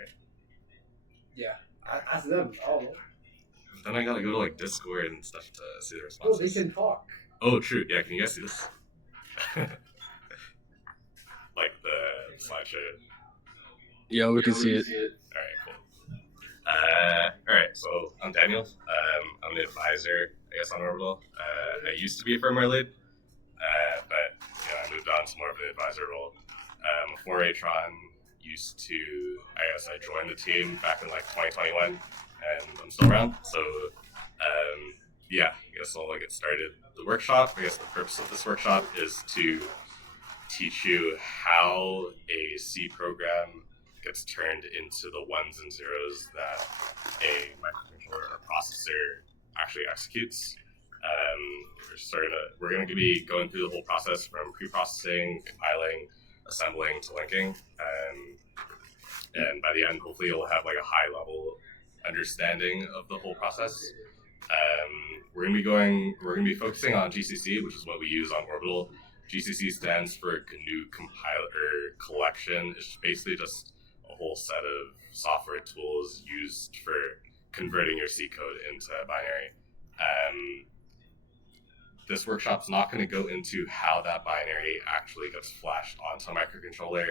right? Yeah, ask them. Oh, Then I gotta go to like Discord and stuff to see the well, they responses. can talk. Oh, true. Yeah, can you guys see this? Like the slideshow. Yeah, we can see it. All right, cool. All right, so I'm Daniel. I'm an advisor, I guess, on Orbital. I used to be a firmware lead, but I moved on to more of an advisor role. Before Atron, I joined the team back in like 2021, and I'm still around. So, I guess I'll get started. The workshop, I guess the purpose of this workshop is to teach you how a C program gets turned into the ones and zeros that a microcontroller or processor actually executes. We're going to be going through the whole process from pre-processing, compiling, assembling to linking, and by the end, hopefully, you'll have like a high-level understanding of the whole process. We're gonna be focusing on GCC, which is what we use on Orbital. GCC stands for GNU Compiler Collection. It's basically just a whole set of software tools used for converting your C code into binary. This workshop's not going to go into how that binary actually gets flashed onto a microcontroller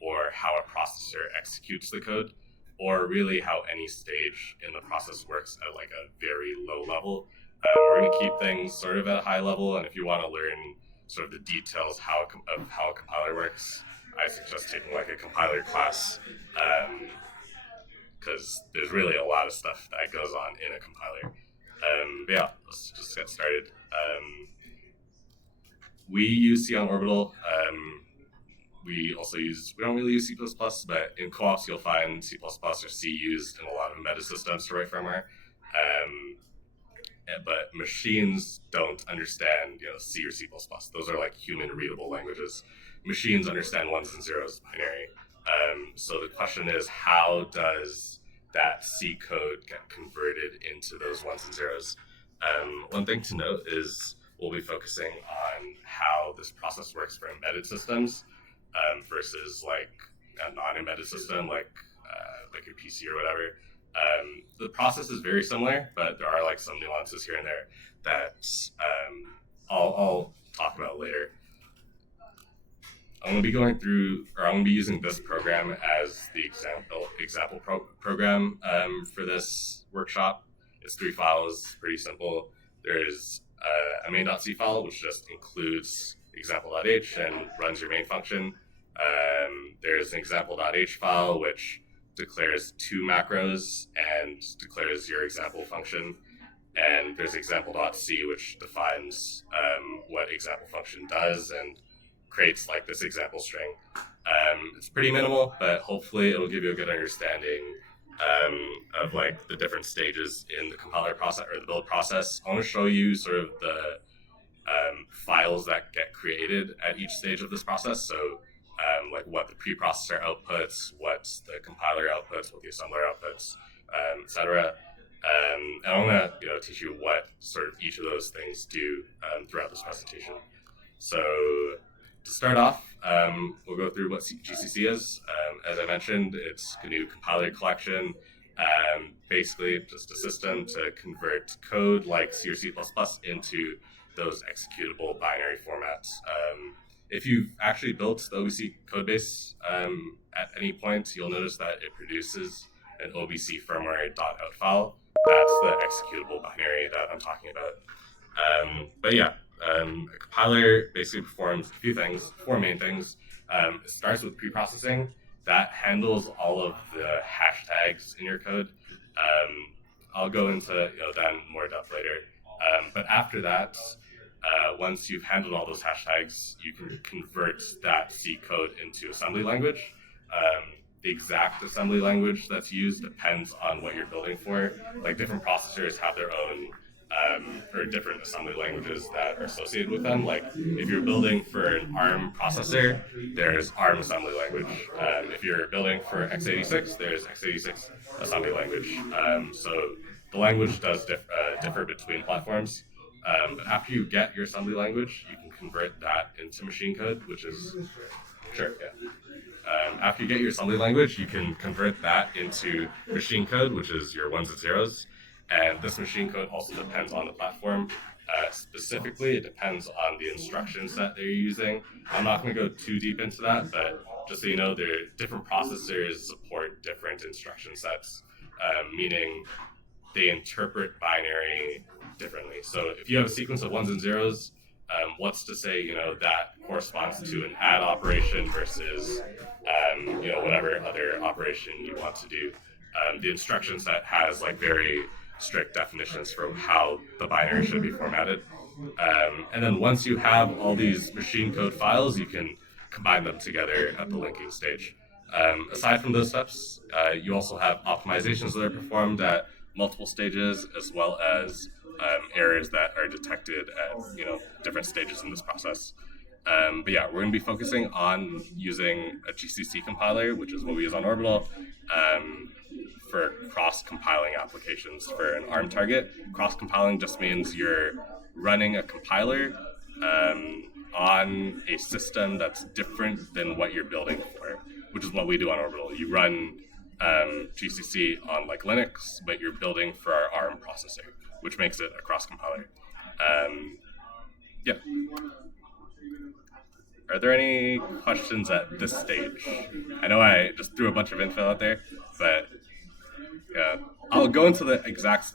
or how a processor executes the code, or really how any stage in the process works at like a very low level. We're going to keep things sort of at a high level, and if you want to learn sort of the details of how a compiler works, I suggest taking like a compiler class, because there's really a lot of stuff that goes on in a compiler. Let's just get started. We use C on Orbital. We don't really use C++, but in co-ops you'll find C++ or C used in a lot of embedded systems to write firmware. But machines don't understand C or C++. Those are like human readable languages. Machines understand ones and zeros binary. So the question is, how does that C code get converted into those ones and zeros? One thing to note is we'll be focusing on how this process works for embedded systems versus like a non-embedded system like your PC or whatever. The process is very similar, but there are like some nuances here and there that I'll talk about later. I'm going to be using this program as the example program for this workshop. It's 3 files, pretty simple. There's a main.c file, which just includes example.h and runs your main function. There's an example.h file, which declares 2 macros and declares your example function. And there's example.c, which defines what example function does and creates like this example string. It's pretty minimal, but hopefully it'll give you a good understanding of like the different stages in the compiler process or the build process. I want to show you sort of the files that get created at each stage of this process. So like what the preprocessor outputs, what the compiler outputs, what the assembler outputs, etc. And I want to teach you what sort of each of those things do throughout this presentation. So to start off, we'll go through what GCC is. As I mentioned, it's GNU Compiler Collection. Basically, just a system to convert code like C or C++ into those executable binary formats. If you've actually built the OBC codebase at any point, you'll notice that it produces an OBC firmware.out file. That's the executable binary that I'm talking about. A compiler basically performs a few things, 4 main things. It starts with preprocessing. That handles all of the hashtags in your code. I'll go into that in more depth later. But after that, once you've handled all those hashtags, you can convert that C code into assembly language. The exact assembly language that's used depends on what you're building for. Like different processors have their own or different assembly languages that are associated with them. Like if you're building for an ARM processor, there's ARM assembly language. If you're building for x86, there's x86 assembly language. So the language does differ between platforms. But after you get your assembly language, you can convert that into machine code, which is sure, yeah. after you get your assembly language, you can convert that into machine code, which is your ones and zeros. And this machine code also depends on the platform. Specifically, it depends on the instruction set that you're using. I'm not going to go too deep into that, but just so you know, different processors support different instruction sets, meaning they interpret binary differently. So if you have a sequence of ones and zeros, what's to say, that corresponds to an add operation versus, whatever other operation you want to do. The instruction set has like very strict definitions for how the binary should be formatted. And then once you have all these machine code files, you can combine them together at the linking stage. Aside from those steps, you also have optimizations that are performed at multiple stages, as well as errors that are detected at different stages in this process. But yeah, we're going to be focusing on using a GCC compiler, which is what we use on Orbital, for cross-compiling applications for an ARM target. Cross-compiling just means you're running a compiler on a system that's different than what you're building for, which is what we do on Orbital. You run GCC on like Linux, but you're building for our ARM processor, which makes it a cross-compiler. Yeah. Are there any questions at this stage? I know I just threw a bunch of info out there, but yeah, I'll go into the exact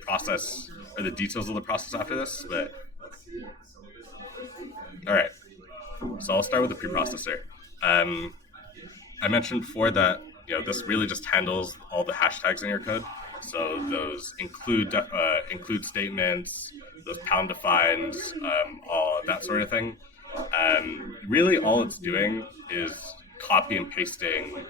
process or the details of the process after this. But all right, so I'll start with the preprocessor. I mentioned before that this really just handles all the hashtags in your code. So those include statements, those pound defines, all that sort of thing. Really, all it's doing is copy and pasting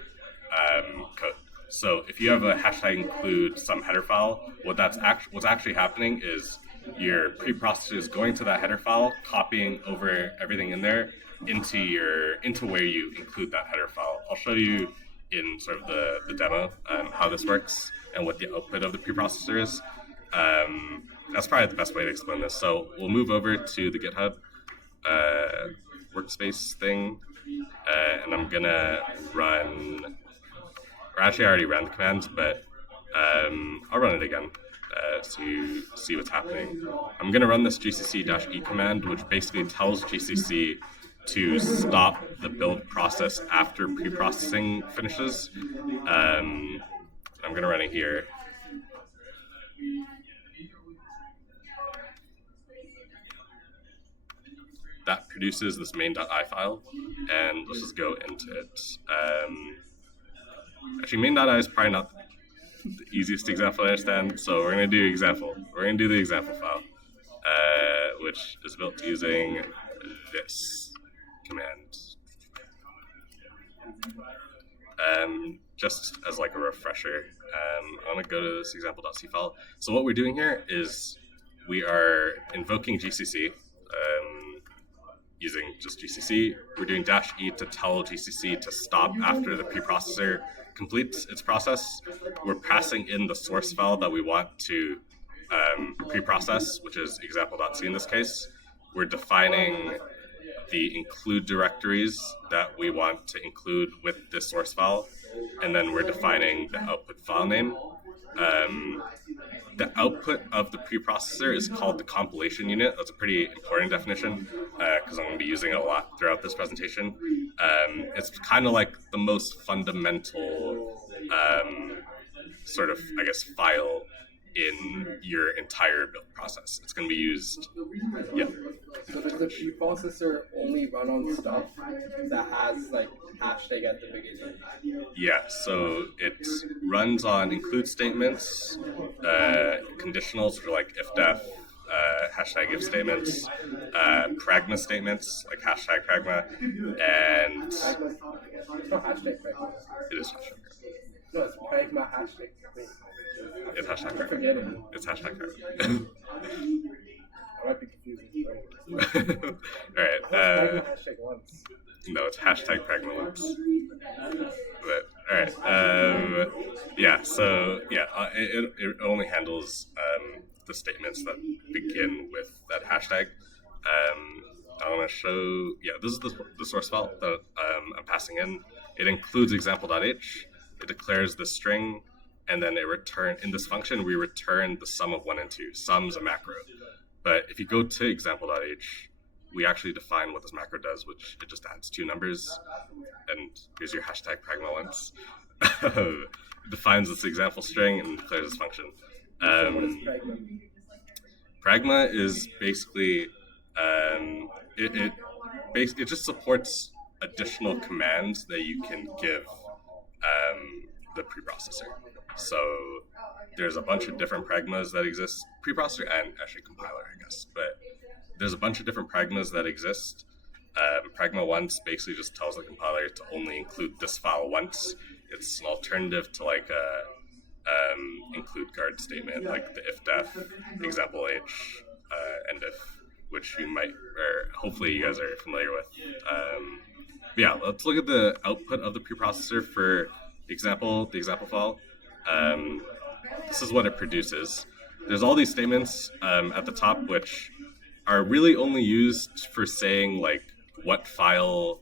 code. So if you have a hashtag include some header file, what's actually happening is your preprocessor is going to that header file, copying over everything in there into where you include that header file. I'll show you in sort of the demo how this works and what the output of the preprocessor is. That's probably the best way to explain this. So we'll move over to the GitHub workspace thing, and I'm gonna run, or actually I already ran the command, but I'll run it again to see what's happening. I'm gonna run this gcc-e command, which basically tells GCC to stop the build process after preprocessing finishes. I'm gonna run it here. That produces this main.i file, and let's just go into it. Actually, main.i is probably not the easiest example to understand, so we're going to do example. We're going to do the example file, which is built using this command. Just as like a refresher, I'm going to go to this example.c file. So what we're doing here is we are invoking GCC, using just GCC. We're doing -e to tell GCC to stop after the preprocessor completes its process. We're passing in the source file that we want to preprocess, which is example.c in this case. We're defining the include directories that we want to include with this source file, and then we're defining the output file name. The output of the preprocessor is called the compilation unit. That's a pretty important definition because I'm going to be using it a lot throughout this presentation. It's kind of like the most fundamental sort of, I guess, file in your entire build process. It's going to be used, yeah. So does the preprocessor only run on stuff that has like hashtag at the beginning? Yeah, so it runs on include statements, conditionals for like if def, hashtag if statements, pragma statements like hashtag pragma, and It's not hashtag pragma. it is hashtag pragma. No, it's pragma hashtag. It's hashtag I'm pragma. forgetting. It's hashtag pragma. I might be confusing. All right. Pragma hashtag once. No, it's hashtag pragma loops. But all right. Yeah. So yeah, it only handles the statements that begin with that hashtag. I want to show. Yeah, this is the source file that I'm passing in. it includes example.h, it declares the string, and then in this function, we return the sum of 1 and 2. Sum's a macro. But if you go to example.h, we actually define what this macro does, which it just adds 2 numbers. And here's your hashtag pragma once. It defines this example string and declares this function. What is pragma? Pragma is basically, it just supports additional commands that you can give the preprocessor. So there's a bunch of different pragmas that exist, preprocessor and actually compiler, I guess, but there's a bunch of different pragmas that exist. Pragma once basically just tells the compiler to only include this file once. It's an alternative to like a include guard statement, like the if-def, example h, and if, which you might, or hopefully you guys are familiar with. Yeah, let's look at the output of the preprocessor for the example file. This is what it produces. There's all these statements at the top, which are really only used for saying like what file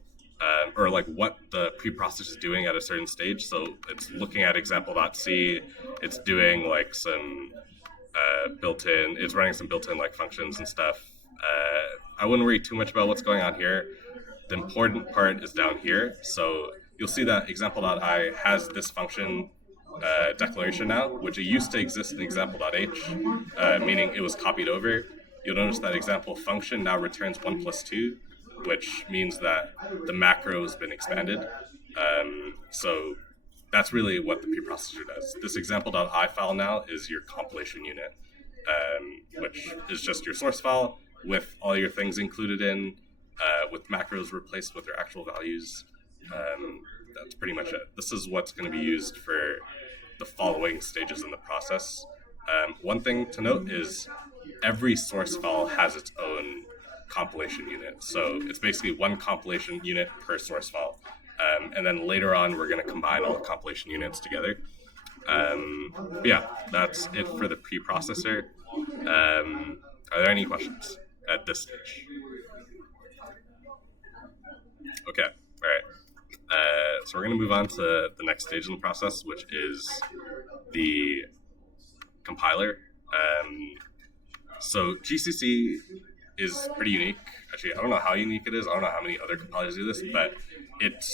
or like what the preprocessor is doing at a certain stage. So it's looking at example.c, it's doing like some it's running some built-in like functions and stuff. I wouldn't worry too much about what's going on here. The important part is down here. So you'll see that example.i has this function declaration now, which it used to exist in example.h, meaning it was copied over. You'll notice that example function now returns 1 plus 2, which means that the macro has been expanded. So that's really what the preprocessor does. This example.i file now is your compilation unit, which is just your source file with all your things included in, with macros replaced with their actual values. That's pretty much it. This is what's going to be used for the following stages in the process. One thing to note is every source file has its own compilation unit. So it's basically one compilation unit per source file. And then later on, we're going to combine all the compilation units together. Yeah, that's it for the preprocessor. Are there any questions at this stage? Okay, all right. So we're going to move on to the next stage in the process, which is the compiler. So GCC is pretty unique. Actually, I don't know how unique it is. I don't know how many other compilers do this, but it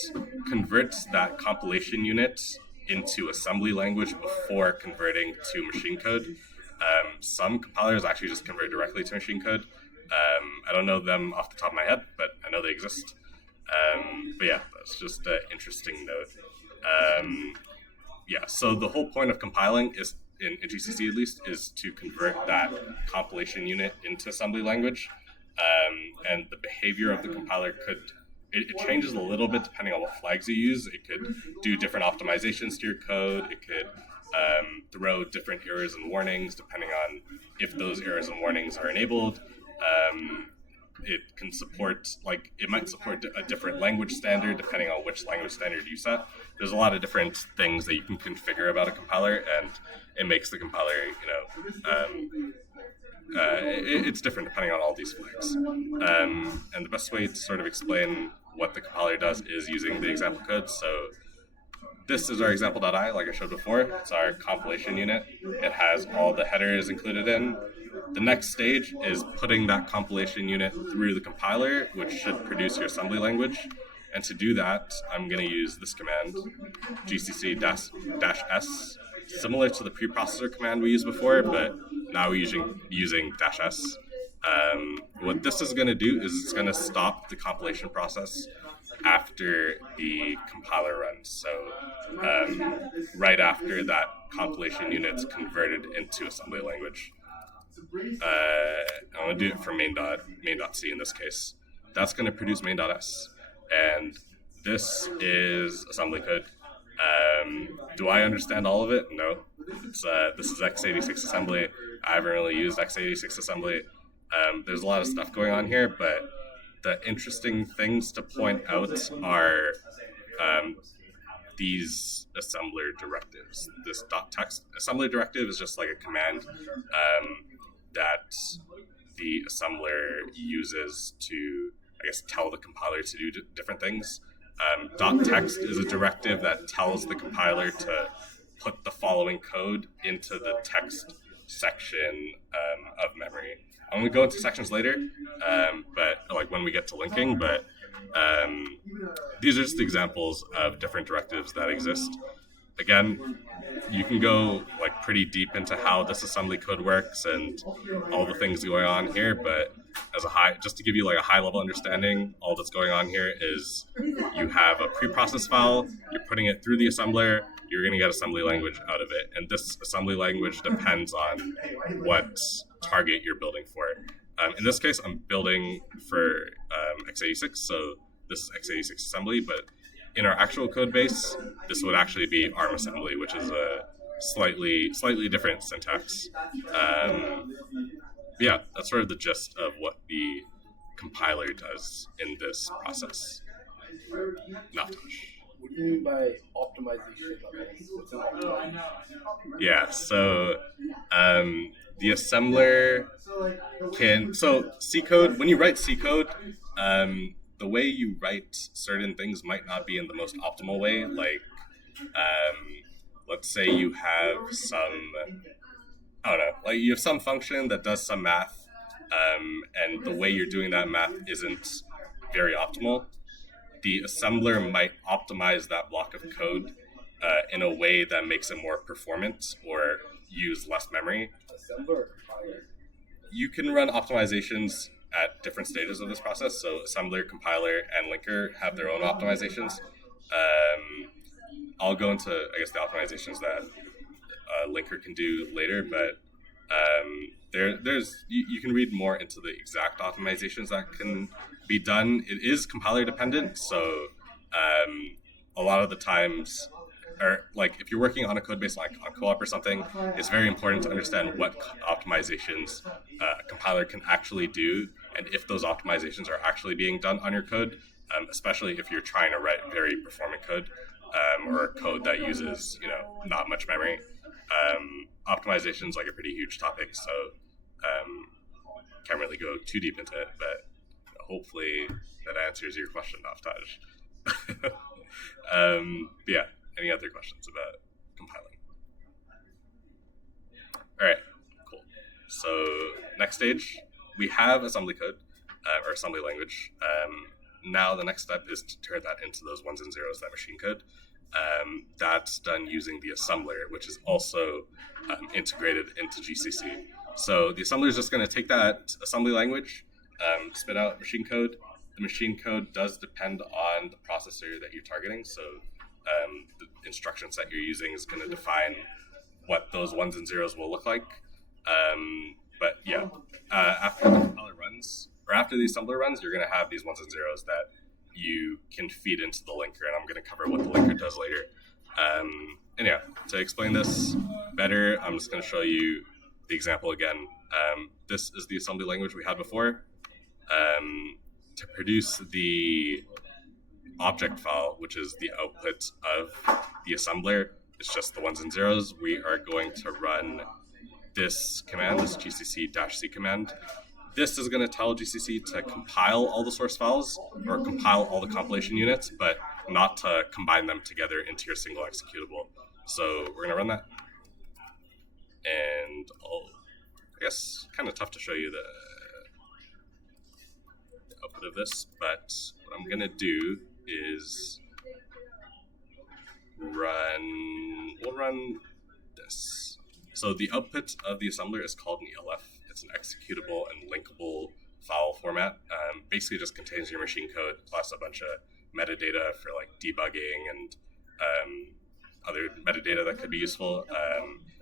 converts that compilation unit into assembly language before converting to machine code. Some compilers actually just convert directly to machine code. I don't know them off the top of my head, but I know they exist. But yeah, that's just an interesting note. Yeah, so the whole point of compiling is, in GCC at least, is to convert that compilation unit into assembly language. And the behavior of the compiler it changes a little bit depending on what flags you use. It could do different optimizations to your code. It could throw different errors and warnings depending on if those errors and warnings are enabled. It can support, like, it might support a different language standard depending on which language standard you set. There's a lot of different things that you can configure about a compiler, and it makes the compiler, it's different depending on all these flags. And the best way to sort of explain what the compiler does is using the example code. So this is our example.i, like I showed before. It's our compilation unit. It has all the headers included in. The next stage is putting that compilation unit through the compiler, which should produce your assembly language. And to do that, I'm going to use this command, gcc-s, similar to the preprocessor command we used before, but now we're using -s. What this is going to do is it's going to stop the compilation process after the compiler runs. So right after that compilation unit's converted into assembly language. I'm going to do it for main.c in this case. That's going to produce main.s. And this is assembly code. Do I understand all of it? No. This is x86 assembly. I haven't really used x86 assembly. There's a lot of stuff going on here, but the interesting things to point out are these assembler directives. This .text assembler directive is just like a command that the assembler uses to, I guess, tell the compiler to do different things. .text is a directive that tells the compiler to put the following code into the text section of memory. I'm going to go into sections later, but like when we get to linking, but these are just examples of different directives that exist. Again, you can go like pretty deep into how this assembly code works and all the things going on here, but just to give you like a high level understanding, all that's going on here is you have a preprocessed file, you're putting it through the assembler, you're going to get assembly language out of it, and this assembly language depends on what target you're building for. In this case, I'm building for x86, so this is x86 assembly, but in our actual code base, this would actually be ARM assembly, which is a slightly different syntax. Yeah, that's sort of the gist of what the compiler does in this process. Naftaj. What do you mean by optimization levels? What's an optimization? Yeah, so the assembler C code, when you write C code, the way you write certain things might not be in the most optimal way. Like, let's say you have you have some function that does some math, and the way you're doing that math isn't very optimal. The assembler might optimize that block of code in a way that makes it more performant or use less memory. Assembler or compiler? You can run optimizations at different stages of this process. So assembler, compiler, and linker have their own optimizations. I'll go into, I guess, the optimizations that linker can do later, but you can read more into the exact optimizations that can be done. It is compiler dependent, so a lot of the times, or like if you're working on a code base like on co-op or something, it's very important to understand what optimizations a compiler can actually do, and if those optimizations are actually being done on your code, especially if you're trying to write very performant code or code that uses not much memory. Optimization's like a pretty huge topic, so can't really go too deep into it, but hopefully that answers your question, Naftaj. Yeah, any other questions about compiling? All right, cool. So next stage, we have assembly code or assembly language. Now the next step is to turn that into those ones and zeros, that machine code. That's done using the assembler, which is also integrated into GCC. So the assembler is just going to take that assembly language, spit out machine code. The machine code does depend on the processor that you're targeting. So the instruction set you're using is going to define what those ones and zeros will look like. But yeah, after the compiler runs, or after the assembler runs, you're going to have these ones and zeros that you can feed into the linker, and I'm going to cover what the linker does later. And yeah, to explain this better, I'm just going to show you the example again. This is the assembly language we had before. To produce the object file, which is the output of the assembler, it's just the ones and zeros. We are going to run this command, this gcc-c command. This is going to tell GCC to compile all the source files or compile all the compilation units, but not to combine them together into your single executable. So we're going to run that. And I guess kind of tough to show you the output of this, but what I'm going to do is we'll run this. So the output of the assembler is called an ELF. It's an executable and linkable file format. Basically just contains your machine code plus a bunch of metadata for like debugging and other metadata that could be useful.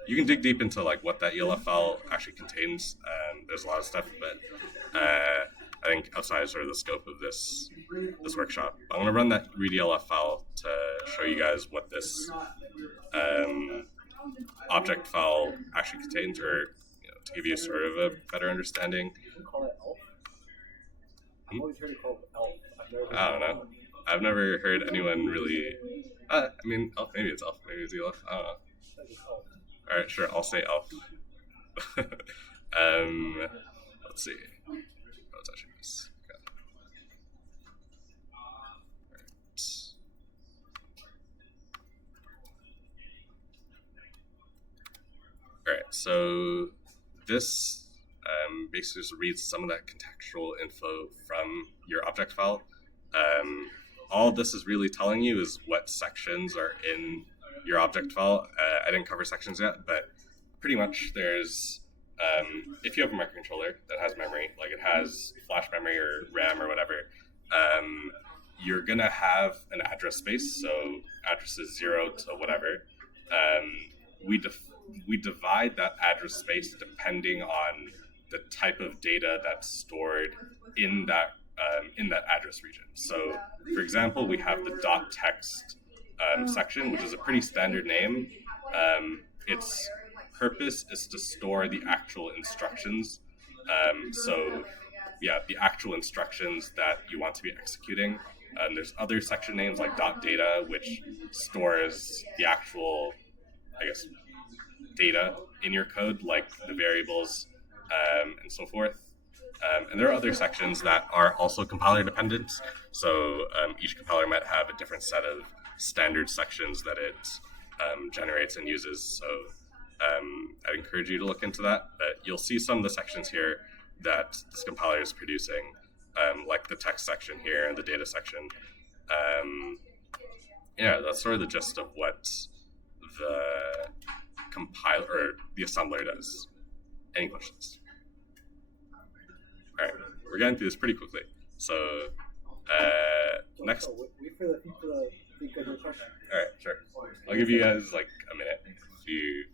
You can dig deep into like what that ELF file actually contains. There's a lot of stuff, but I think outside sort of the scope of this workshop, I'm going to run that read ELF file to show you guys what this object file actually contains, or to give you sort of a better understanding. You call it ELF? I've always heard it called ELF. I don't know. I've never heard anyone really. I mean, ELF. Maybe it's ELF. Maybe it's ELF. I don't know. All right, sure. I'll say ELF. Let's see. Oh, it's actually this. Okay. All right. So this basically just reads some of that contextual info from your object file. All this is really telling you is what sections are in your object file. I didn't cover sections yet, but pretty much there's, if you have a microcontroller that has memory, like it has flash memory or RAM or whatever, you're gonna have an address space, so addresses 0 to whatever. We divide that address space depending on the type of data that's stored in that address region. So, for example, we have the .text section, which is a pretty standard name. Its purpose is to store the actual instructions. The actual instructions that you want to be executing. There's other section names like .data, which stores the actual, data in your code, like the variables and so forth. And there are other sections that are also compiler dependent. So each compiler might have a different set of standard sections that it generates and uses. So I'd encourage you to look into that. But you'll see some of the sections here that this compiler is producing, like the text section here and the data section. That's sort of the gist of what the compiler or the assembler does. Any questions? All right, we're getting through this pretty quickly. So next. Wait for the people to think of their question. All right, sure. I'll give you guys like a minute if you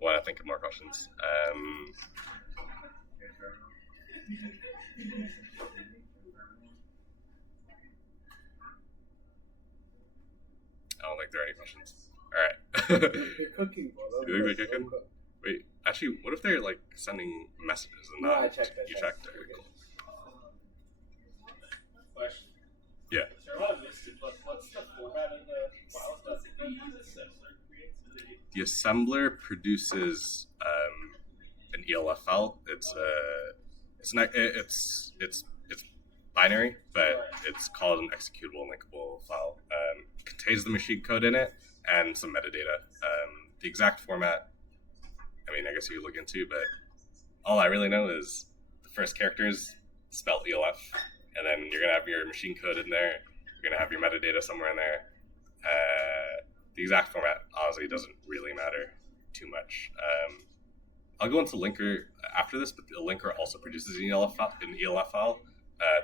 want to think of more questions. I don't think there are any questions. All right. They're cooking, bro. You think they're cooking? Wait, actually, what if they're like sending messages and No, not? I checked. You checked. Okay, cool. Question. Yeah. I might have missed it, but what's the format of the files that the assembler creates? The assembler produces an ELF file. It's binary, but it's called an executable linkable file. It contains the machine code in it and some metadata. The exact format, I guess you could look into, but all I really know is the first character is spelled ELF, and then you're gonna have your machine code in there. You're gonna have your metadata somewhere in there. The exact format honestly doesn't really matter too much. I'll go into linker after this, but the linker also produces an ELF file.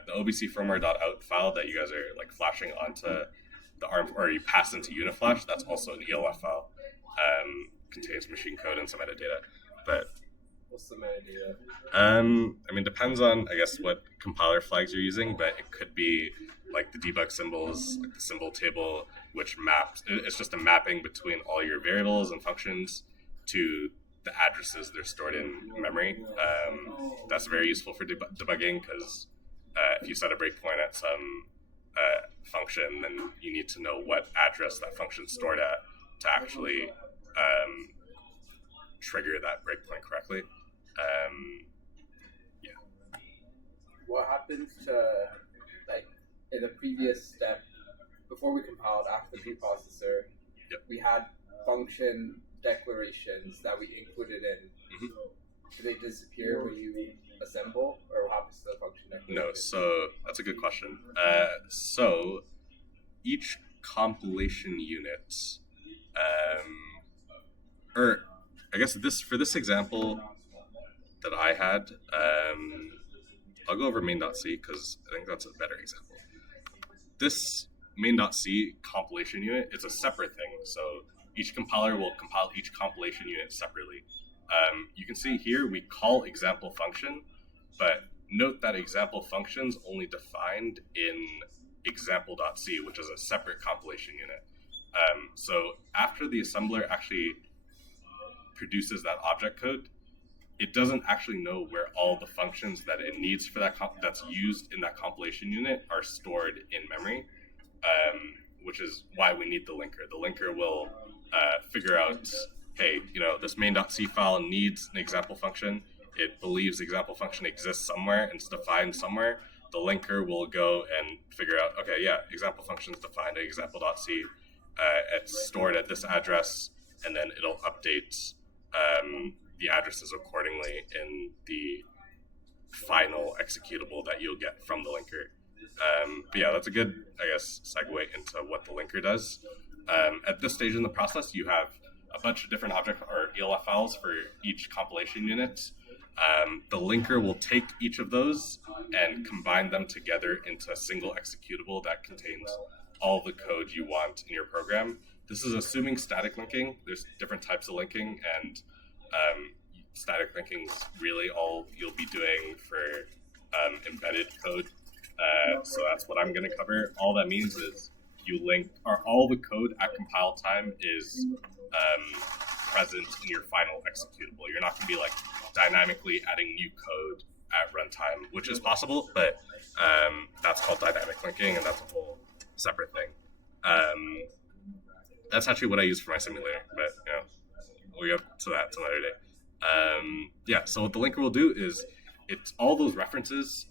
The OBC firmware.out file that you guys are like flashing onto the ARM, or you pass into Uniflash, that's also an ELF file. Contains machine code and some metadata. But what's the metadata? Depends on what compiler flags you're using, but it could be like the debug symbols, like the symbol table, which maps. It's just a mapping between all your variables and functions to the addresses they're stored in memory. That's very useful for debugging because if you set a breakpoint at some function, then you need to know what address that function's stored at to actually trigger that breakpoint correctly. What happens to, like, in the previous step, before we compiled, after the preprocessor, we had function declarations that we included in. Mm-hmm. Do they disappear when you assemble, or what happens to the function declaration? No, so that's a good question. So each compilation unit, for this example that I had, I'll go over main.c because I think that's a better example. This main.c compilation unit is a separate thing, so each compiler will compile each compilation unit separately. You can see here we call example function, but note that example function's only defined in example.c, which is a separate compilation unit. So after the assembler actually produces that object code, it doesn't actually know where all the functions that it needs for that that's used in that compilation unit are stored in memory, which is why we need the linker. The linker will figure out, hey, this main.c file needs an example function. It believes the example function exists somewhere and it's defined somewhere. The linker will go and figure out, okay, yeah, example function is defined at example.c. It's stored at this address, and then it'll update the addresses accordingly in the final executable that you'll get from the linker. But yeah, that's a good, I guess, segue into what the linker does. At this stage in the process, you have a bunch of different object or ELF files for each compilation unit. The linker will take each of those and combine them together into a single executable that contains all the code you want in your program. This is assuming static linking. There's different types of linking, and static linking is really all you'll be doing for embedded code. So that's what I'm going to cover. All that means is you link, or all the code at compile time is present in your final executable. You're not going to be like dynamically adding new code at runtime, which is possible, but that's called dynamic linking, and that's a whole separate thing. That's actually what I use for my simulator, but you know, we'll get to that another day. Yeah, so what the linker will do is it's all those references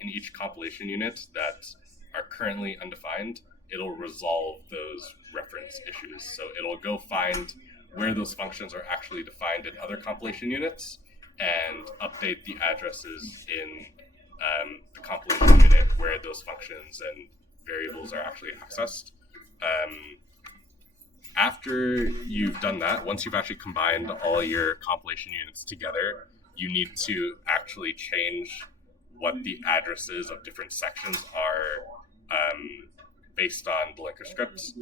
in each compilation unit that are currently undefined. It'll resolve those reference issues. So it'll go find where those functions are actually defined in other compilation units and update the addresses in the compilation unit where those functions and variables are actually accessed. After you've done that, once you've actually combined all your compilation units together, you need to actually change what the addresses of different sections are based on the linker script.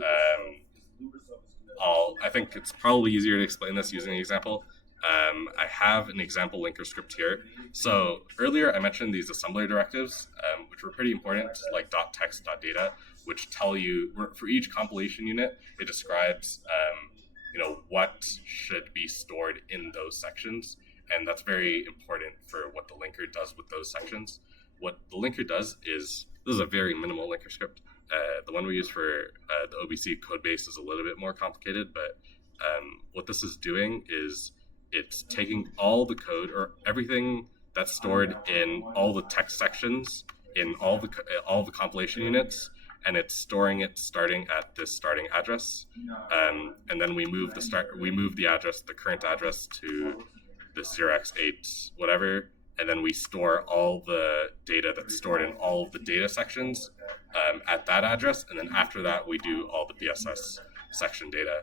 I think it's probably easier to explain this using an example. I have an example linker script here. So earlier I mentioned these assembler directives, which were pretty important, like .text, .data, which tell you, for each compilation unit, it describes what should be stored in those sections. And that's very important for what the linker does with those sections. What the linker does is, this is a very minimal linker script. The one we use for the OBC code base is a little bit more complicated, but what this is doing is it's taking all the code or everything that's stored in all the text sections in all the compilation units, and it's storing it starting at this starting address, and then we move the current address to the 0x8 whatever, and then we store all the data that's stored in all of the data sections at that address, and then after that we do all the BSS section data.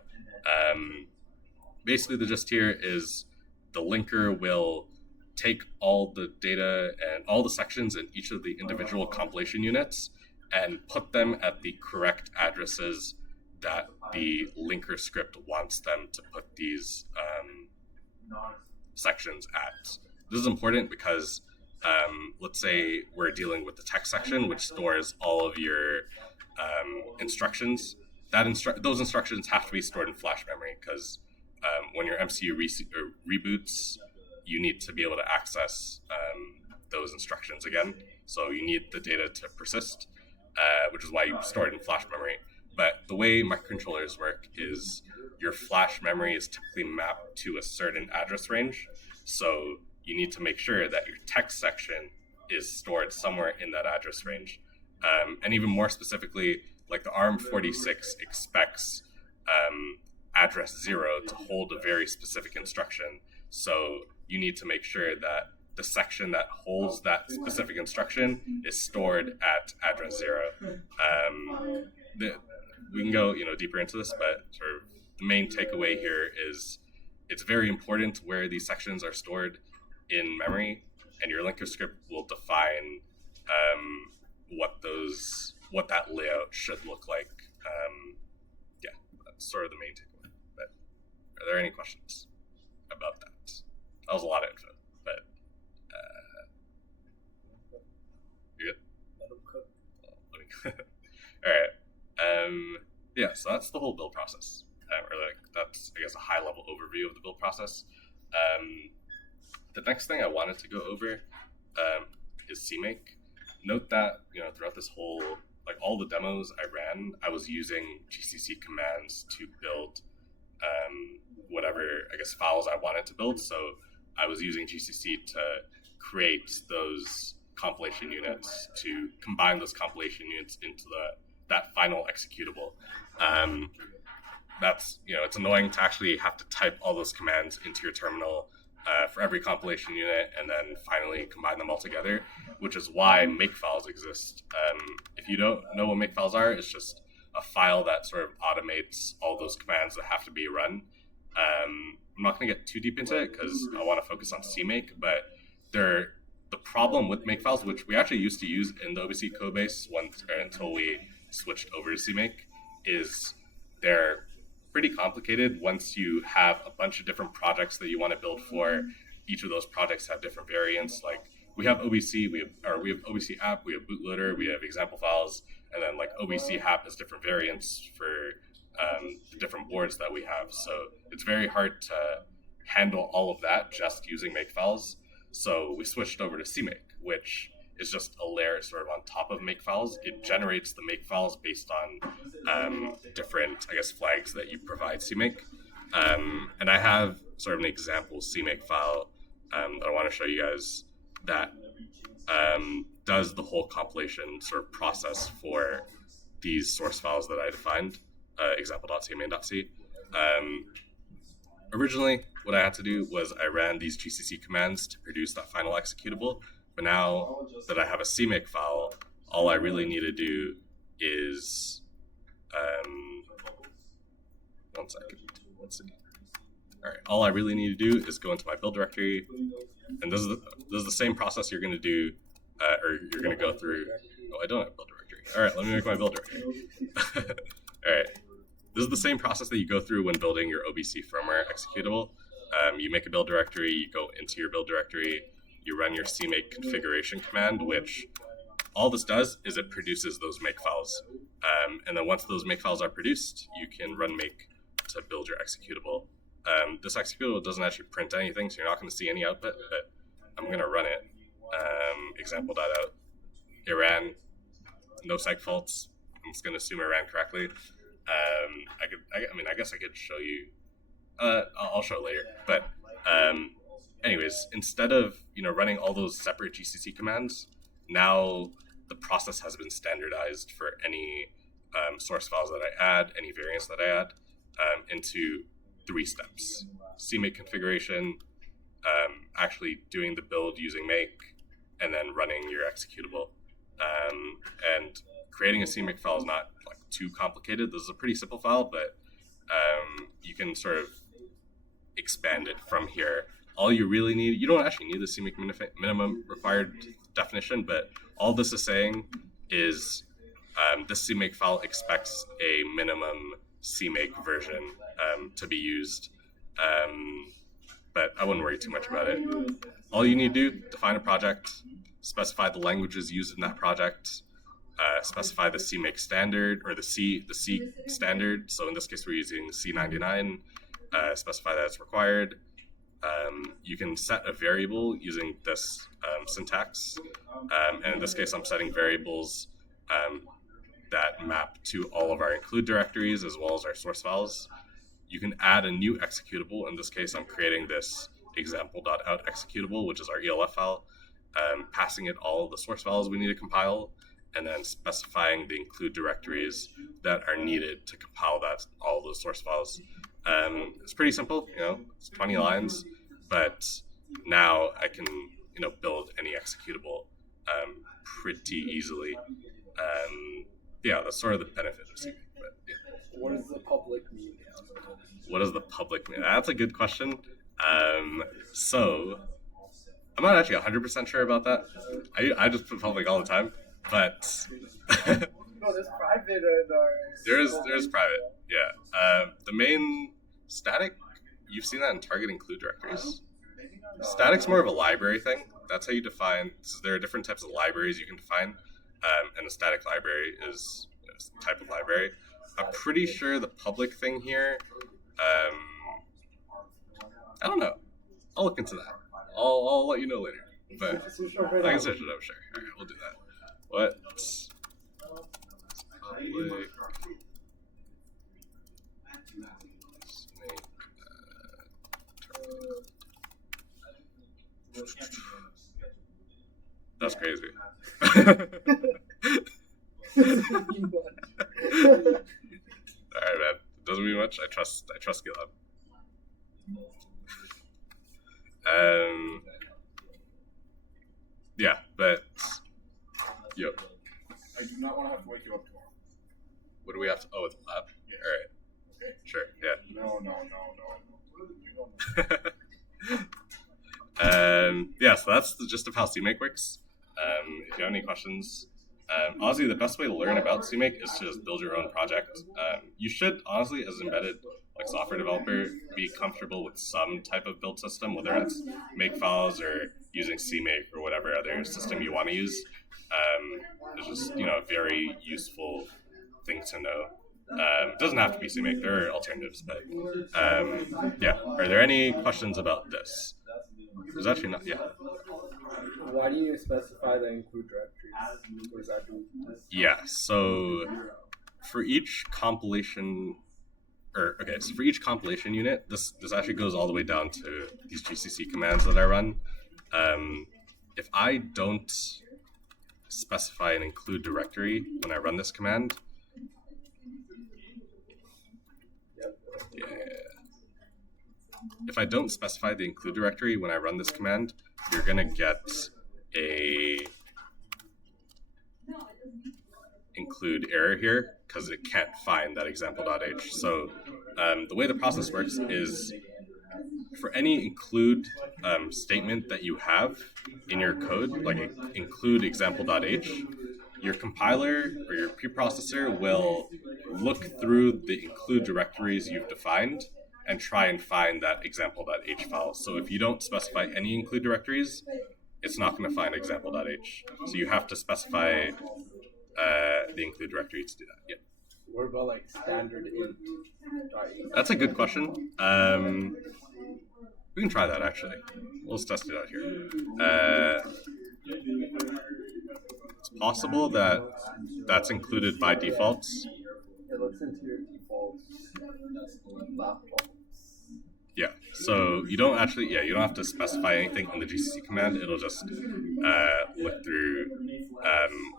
Basically the gist here is the linker will take all the data and all the sections in each of the individual compilation units and put them at the correct addresses that the linker script wants them to put these sections at. This is important because let's say we're dealing with the text section, which stores all of your instructions. Those instructions have to be stored in flash memory because when your MCU reboots, you need to be able to access those instructions again. So you need the data to persist, which is why you store it in flash memory. But the way microcontrollers work is your flash memory is typically mapped to a certain address range. So you need to make sure that your text section is stored somewhere in that address range. And even more specifically, like the ARM46 expects address 0 to hold a very specific instruction. So you need to make sure that the section that holds that specific instruction is stored at address 0. We can go deeper into this, but sort of the main takeaway here is it's very important where these sections are stored in memory, and your linker script will define what that layout should look like. Yeah, that's sort of the main takeaway. But are there any questions about that? That was a lot of info, but you good? All right. Yeah, so that's the whole build process. That's, I guess, a high-level overview of the build process. The next thing I wanted to go over is CMake. Note that throughout this whole, all the demos I ran, I was using GCC commands to build whatever, I guess, files I wanted to build. So I was using GCC to create those compilation units, to combine those compilation units into that final executable. That's, it's annoying to actually have to type all those commands into your terminal for every compilation unit, and then finally combine them all together, which is why makefiles exist. If you don't know what makefiles are, it's just a file that sort of automates all those commands that have to be run. I'm not going to get too deep into it because I want to focus on CMake, but the problem with makefiles, which we actually used to use in the OBC codebase until we switched over to CMake, is they're pretty complicated once you have a bunch of different projects that you want to build for. Each of those projects have different variants. Like we have OBC, we have OBC app, we have bootloader, we have example files, and then like OBC app has different variants for the different boards that we have. So it's very hard to handle all of that just using makefiles. So we switched over to CMake, which is just a layer sort of on top of makefiles. It generates the makefiles based on different, I guess, flags that you provide CMake. And I have sort of an example CMake file that I want to show you guys that does the whole compilation sort of process for these source files that I defined, example.c, main.c. Originally, what I had to do was I ran these GCC commands to produce that final executable. But now that I have a CMake file, all I really need to do is, one second, let's see. All right, all I really need to do is go into my build directory, and this is the same process you're going to do, or you're going to go through. Oh, I don't have a build directory. All right, let me make my build directory. All right. This is the same process that you go through when building your OBC firmware executable. You make a build directory, you go into your build directory, you run your CMake configuration command, which all this does is it produces those make files. And then once those make files are produced, you can run make to build your executable. This executable doesn't actually print anything, so you're not going to see any output, but I'm going to run it. Example.out. It ran, no seg faults. I'm just going to assume it ran correctly. I guess I could show you. I'll show it later. But anyways, instead of running all those separate GCC commands, now the process has been standardized for any source files that I add, any variants that I add, into 3 steps: CMake configuration, actually doing the build using make, and then running your executable. And creating a CMake file is not too complicated. This is a pretty simple file, but you can sort of expand it from here. All you really need, you don't actually need the CMake minimum required definition, but all this is saying is this CMake file expects a minimum CMake version to be used. But I wouldn't worry too much about it. All you need to do, define a project, specify the languages used in that project, specify the CMake standard or the C standard. So in this case, we're using C99. Specify that it's required. You can set a variable using this syntax. And in this case, I'm setting variables that map to all of our include directories as well as our source files. You can add a new executable. In this case, I'm creating this example.out executable, which is our ELF file, passing it all the source files we need to compile, and then specifying the include directories that are needed to compile all those source files. It's pretty simple, it's 20 lines, but now I can, build any executable pretty easily. That's sort of the benefit of CMake. But, yeah. What does the public mean? What does the public mean? That's a good question. So I'm not actually 100% sure about that. I just put public all the time, but No, there's private and there's private. Yeah. The main static, you've seen that in target include directories. Static's more of a library thing. That's how you define. So there are different types of libraries you can define, and a static library is a type of library. I'm pretty sure the public thing here. I don't know. I'll look into that. I'll let you know later. But I can search it up, sure. All right, we'll do that. What's public? That's crazy. All right, man. Doesn't mean much. I trust GitHub. Yeah, but yep. I do not want to have to wake you up tomorrow. What do we have to? Oh, it's lab. Yes. All right. Sure. Yeah. Yeah. So that's the gist of how CMake works. If you have any questions, honestly, the best way to learn about CMake is to just build your own project. You should honestly, as an embedded software developer, be comfortable with some type of build system, whether it's Makefiles or using CMake or whatever other system you want to use. It's just a very useful thing to know. It doesn't have to be CMake. There are alternatives, but yeah. Are there any questions about this? There's actually not. Yeah. Why do you specify the include directories? What does that do? Yeah. So for each compilation. So for each compilation unit, this actually goes all the way down to these GCC commands that I run. If I don't specify an include directory when I run this command, if I don't specify the include directory when I run this command, you're gonna get a include error here because it can't find that example.h. So the way the process works is for any include statement that you have in your code, like include example.h, your compiler or your preprocessor will look through the include directories you've defined and try and find that example.h file. So if you don't specify any include directories, it's not going to find example.h. So you have to specify the include directory to do that. Yeah. What about standard int? That's a good question. We can try that actually. Let's test it out here. It's possible that that's included by default. It looks into your defaults. Yeah, so you don't have to specify anything in the GCC command. It'll just look through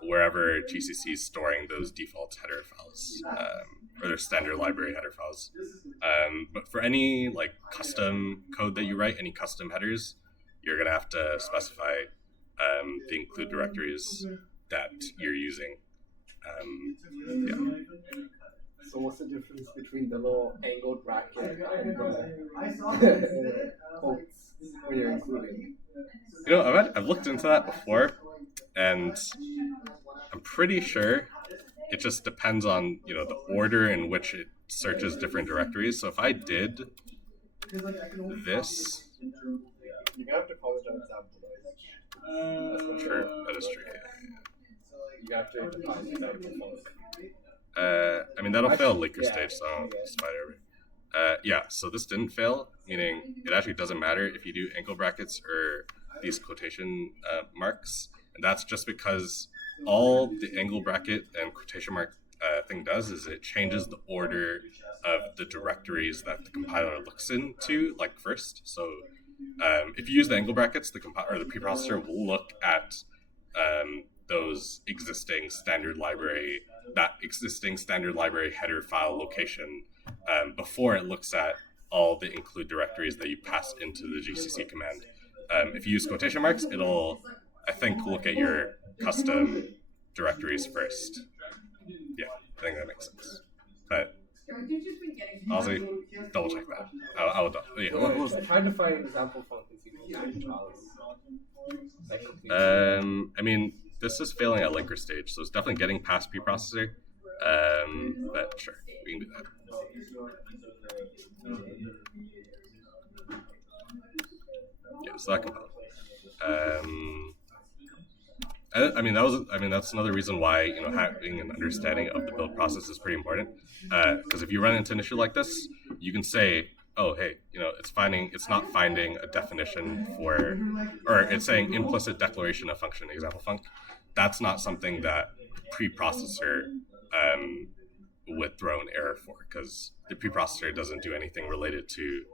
wherever GCC is storing those default header files, or their standard library header files. But for any custom code that you write, any custom headers, you're gonna have to specify the include directories that you're using. Yeah. So what's the difference between the little angled bracket and the quotes when you're including? I've looked into that before, and I'm pretty sure it just depends on the order in which it searches different directories. So if I did this, you have to call it an example. True, that is true. You have to define example. That'll fail Laker stage, so I'll just fight over. Yeah, so this didn't fail, meaning it actually doesn't matter if you do angle brackets or these quotation marks, and that's just because all the angle bracket and quotation mark thing does is it changes the order of the directories that the compiler looks into first. So if you use the angle brackets, the compiler or the preprocessor will look at those existing standard library header file location before it looks at all the include directories that you passed into the GCC command. If you use quotation marks, it'll, I think, look at your custom directories first. Yeah, I think that makes sense. But honestly, double check that. I will. Yeah. I'm trying to find example functions equal to this is failing at linker stage, so it's definitely getting past preprocessor. But sure, we can do that. Yeah, so that compiled. That's another reason why having an understanding of the build process is pretty important. Because if you run into an issue like this, you can say, oh, hey, it's not finding a definition for, or it's saying implicit declaration of function, example func. That's not something that preprocessor would throw an error for, because the preprocessor doesn't do anything related to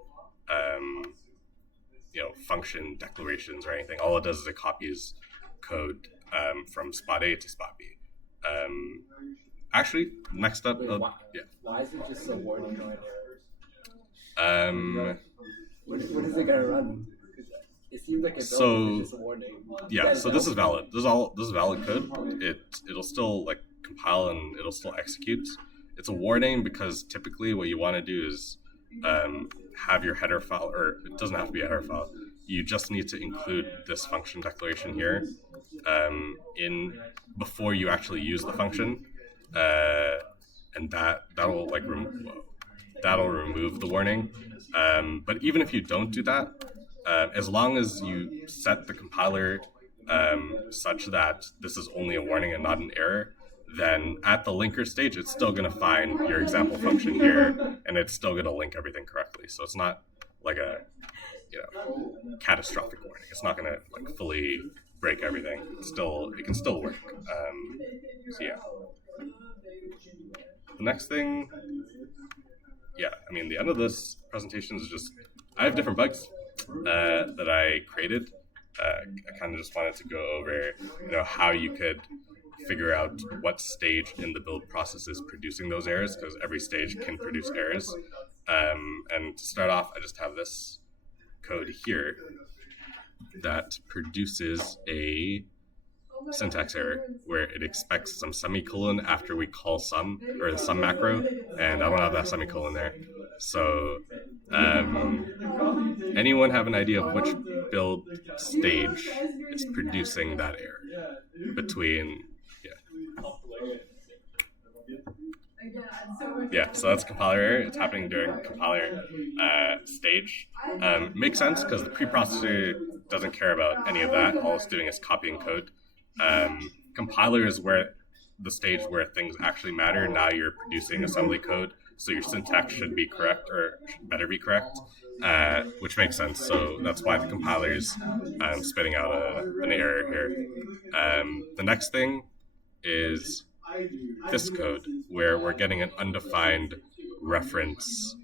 function declarations or anything. All it does is it copies code from spot A to spot B. Actually, next up, why is it just a warning on errors? What is it gonna run? It seems like it's So just a warning. yeah, so this is valid. This is valid code. It'll still like compile and it'll still execute. It's a warning because typically what you want to do is have your header file, or it doesn't have to be a header file. You just need to include this function declaration here in before you actually use the function, and that'll like that'll remove the warning. But even if you don't do that, as long as you set the compiler such that this is only a warning and not an error, then at the linker stage, it's still going to find your example function here, and it's still going to link everything correctly. So it's not like a catastrophic warning. It's not going to like fully break everything. It can still work. So yeah. The next thing, the end of this presentation is just I have different bugs that I created. I kind of just wanted to go over, how you could figure out what stage in the build process is producing those errors, because every stage can produce errors. And to start off, I just have this code here that produces a syntax error where it expects some semicolon after we call sum, or the sum macro, and I don't have that semicolon there. So anyone have an idea of which build stage is producing that error between so that's compiler error. It's happening during compiler stage. Makes sense because the preprocessor doesn't care about any of that. All it's doing is copying code. Compiler is where the stage where things actually matter. Now you're producing assembly code, so your syntax should be correct, or better be correct, which makes sense. So that's why the compiler is spitting out an error here. The next thing is this code where we're getting an undefined reference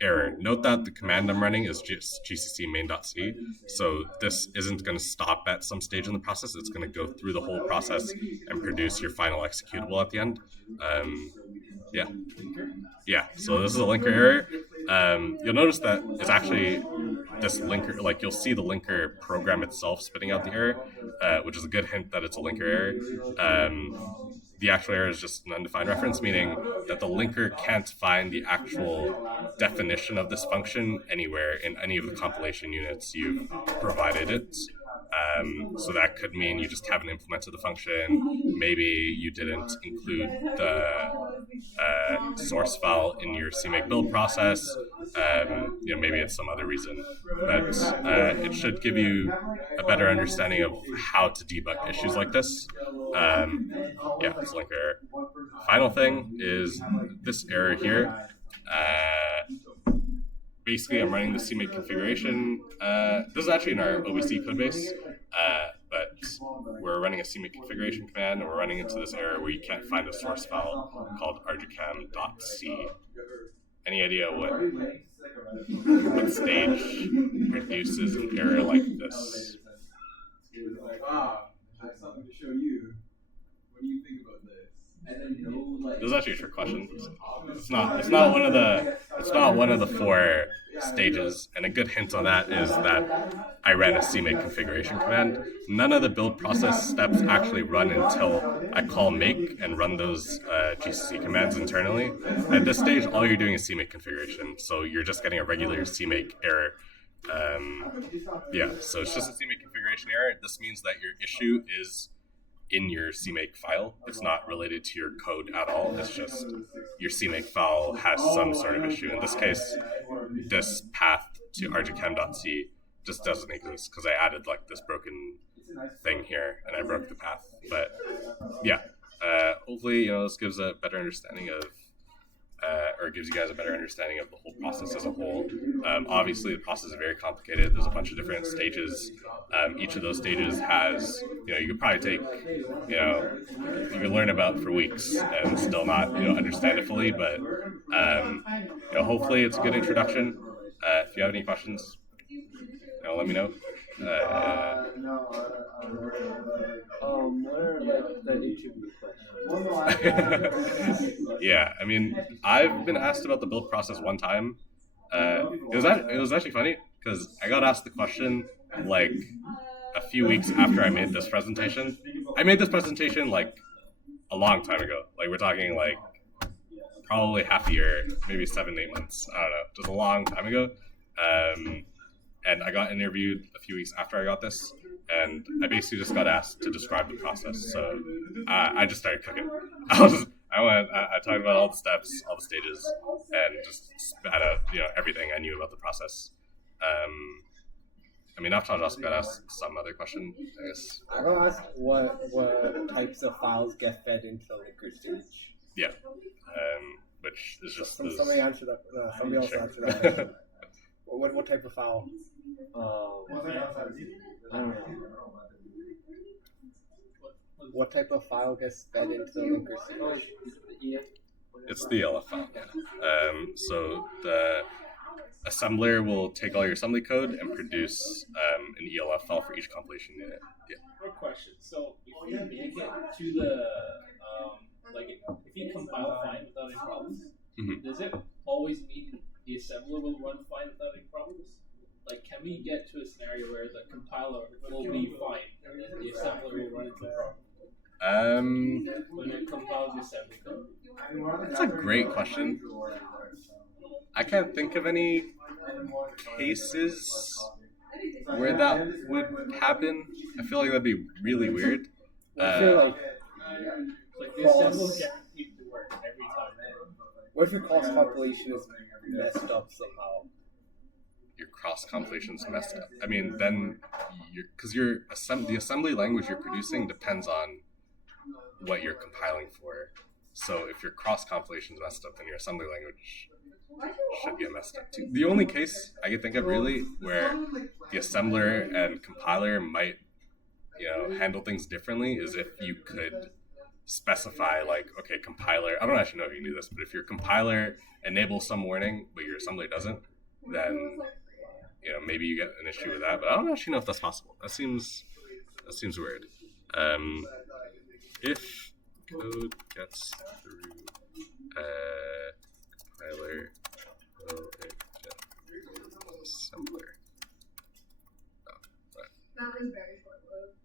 error. Note that the command I'm running is just gcc main.c, so this isn't going to stop at some stage in the process. It's going to go through the whole process and produce your final executable at the end. So this is a linker error. You'll notice that it's actually this linker, like you'll see the linker program itself spitting out the error, which is a good hint that it's a linker error. The actual error is just an undefined reference, meaning that the linker can't find the actual definition of this function anywhere in any of the compilation units you've provided it. So that could mean you just haven't implemented the function. Maybe you didn't include the source file in your CMake build process. Maybe it's some other reason. But it should give you a better understanding of how to debug issues like this. This linker error. Final thing is this error here. Basically, I'm running the CMake configuration. This is actually in our OBC codebase, but we're running a CMake configuration command, and we're running into this error where you can't find a source file called argicam.c. Any idea what stage produces an error like this? I have something to show you. What do you think about this? This is actually a trick question. It's not one of the four stages, and a good hint on that is that I ran a CMake configuration command. None of the build process steps actually run until I call make and run those GCC commands internally. At this stage, all you're doing is CMake configuration, so you're just getting a regular CMake error. So it's just a CMake configuration error. This means that your issue is in your CMake file. It's not related to your code at all. It's just your CMake file has some sort of issue. In this case, this path to argicam.c just doesn't exist because I added like this broken thing here and I broke the path. But hopefully, this gives a better understanding of or gives you guys a better understanding of the whole process as a whole. Obviously, the process is very complicated. There's a bunch of different stages. Each of those stages has, you could probably take, you can learn about for weeks and still not, understand it fully. But, hopefully it's a good introduction. If you have any questions, let me know. I've been asked about the build process one time. It was actually funny. because I got asked the question like a few weeks after I made this presentation. I made this presentation like a long time ago. Like we're talking like probably half a year, maybe 7-8 months. I don't know, just a long time ago. And I got interviewed a few weeks after I got this, and I basically just got asked to describe the process. So I just started cooking. I talked about all the steps, all the stages, and just spat out everything I knew about the process. I mean, after I also got asked some other question, I guess. I got asked what types of files get fed into the linker stage. Yeah, which is just Somebody answer that. Somebody else Sure. answer that. What type of file? I don't know. What type of file gets fed into the linker stage? It's the ELF file. So the assembler will take all your assembly code and produce an ELF file for each compilation unit. Yeah. Quick question. So if you make it to the if you compile fine without any problems, does it always mean the assembler will run fine without any problems? Like, can we get to a scenario where the compiler will be fine and then the assembler will run into a problem? When it compiles the assembly code? That's a great question. I can't think of any cases where that would happen. I feel like that'd be really weird. I feel like Like the assembler is guaranteed to work every time. what if your cross compilation is messed up somehow? Your cross compilation's messed up. I mean, then the assembly language you're producing depends on what you're compiling for. So if your cross compilation's messed up, then your assembly language should get messed up too. The only case I can think of really where the assembler and compiler might handle things differently is if you could specify like, okay, compiler, I don't actually know if you can do this, but if your compiler enables some warning but your assembler doesn't, then maybe you get an issue with that. But I don't actually know if that's possible. That seems weird. If code gets through compiler, will it get through assembler? That was very short-lived.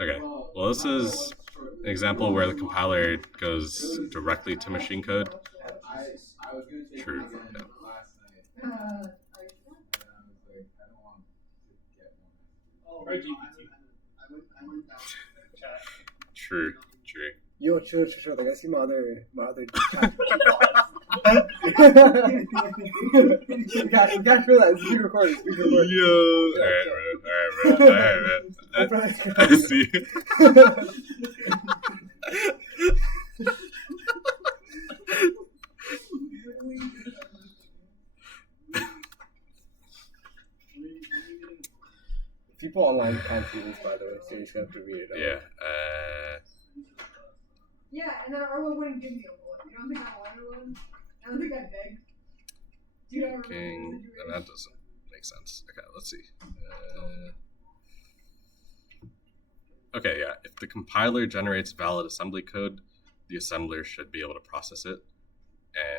Okay, well this is an example where the compiler goes directly to machine code. I was going to take True, it again yeah. last night, and I was like, I don't want to get one. Or GPT. Chat. True. Yo, chill. Like, I see my other chat. You can't feel that. It's being recorded. Yo! Alright, man. I see. People online can't see this, by the way, so you just have to read it out. Yeah. Yeah, and then Arlo wouldn't give me a bullet. You don't think I wanted one? I don't think I begged. Do you ever King. And that doesn't make sense. Okay, let's see. Okay, yeah. If the compiler generates valid assembly code, the assembler should be able to process it.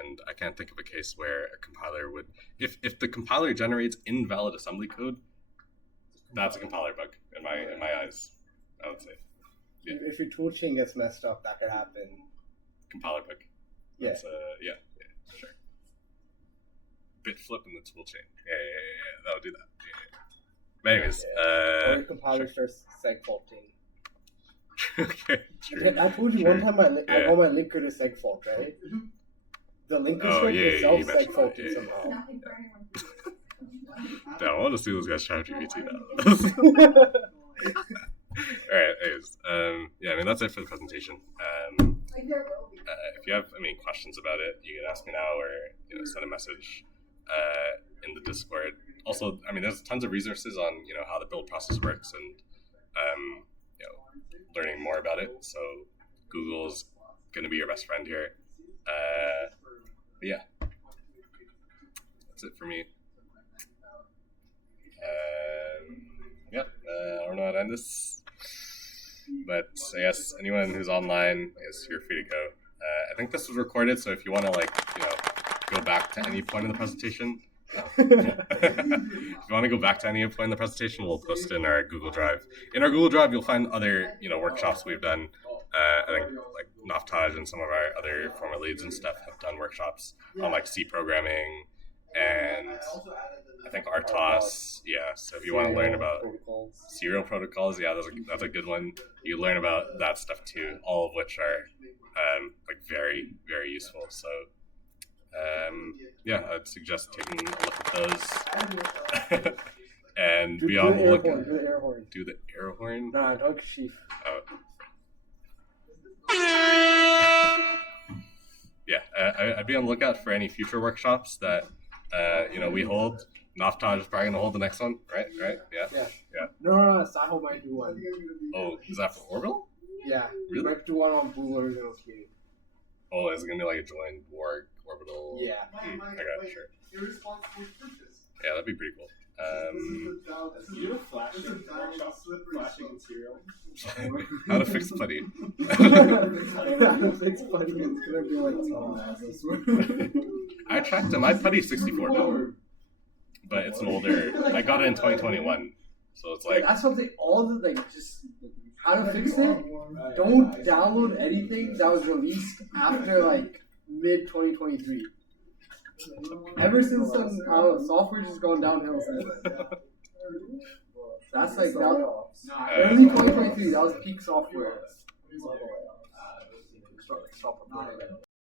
And I can't think of a case where a compiler would, if the compiler generates invalid assembly code, that's a compiler bug in my eyes, I would say. Yeah. If your tool chain gets messed up, that could happen. Compiler bug. Yeah. That's, yeah, sure. Bit flip in the tool chain. Yeah. That would do that. Yeah. But anyways, or your compiler starts segfaulting. Okay, true. I told you one time I got my linker to segfault, right? The linker script itself you mentioned that. segfaulted somehow. Nothing for anyone. Damn, I want to see those guys try GPT now. Alright, anyways, yeah, I mean, that's it for the presentation. Like, there will be. If you have any questions about it, you can ask me now or send a message in the Discord. Also, I mean, there's tons of resources on how the build process works and learning more about it. So Google's gonna be your best friend here. But yeah, that's it for me. I don't know how to end this, but I guess anyone who's online, you're free to go. I think this was recorded, so if you want to go back to any point of the presentation, If you want to go back to any point in the presentation, we'll post in our Google Drive. In our Google Drive, you'll find other workshops we've done. I think like Naftaj and some of our other former leads and stuff have done workshops on like C programming and I think RTOS. Yeah, so if you want to learn about serial protocols, yeah, that's a good one. You learn about that stuff too, all of which are like very, very useful. So yeah, I'd suggest taking a look at those. And be on the lookout. Do the air horn. Nah, don't Kashif. Oh. Yeah, I'd be on the lookout for any future workshops that we hold. Naftaj is probably gonna hold the next one, right? Yeah. No, Saho might do one. Oh, is that for Orbital? Yeah, Really? we might do one on Blue Origin. Okay. Oh, is it gonna be like a joined Borg Orbital? Yeah. I got it, sure. Yeah, that'd be pretty cool. You do a flashing workshop, flashing in serial. How to fix putty. It's funny. It's gonna be like I tracked my putty's 64 now, but it's an older. I got it in 2021, so it's like that's something. All the just how to fix it. Don't download anything that was released after like mid 2023. Ever since then, software just gone downhill since then. That's like that. Early 2023. That was peak software. Stop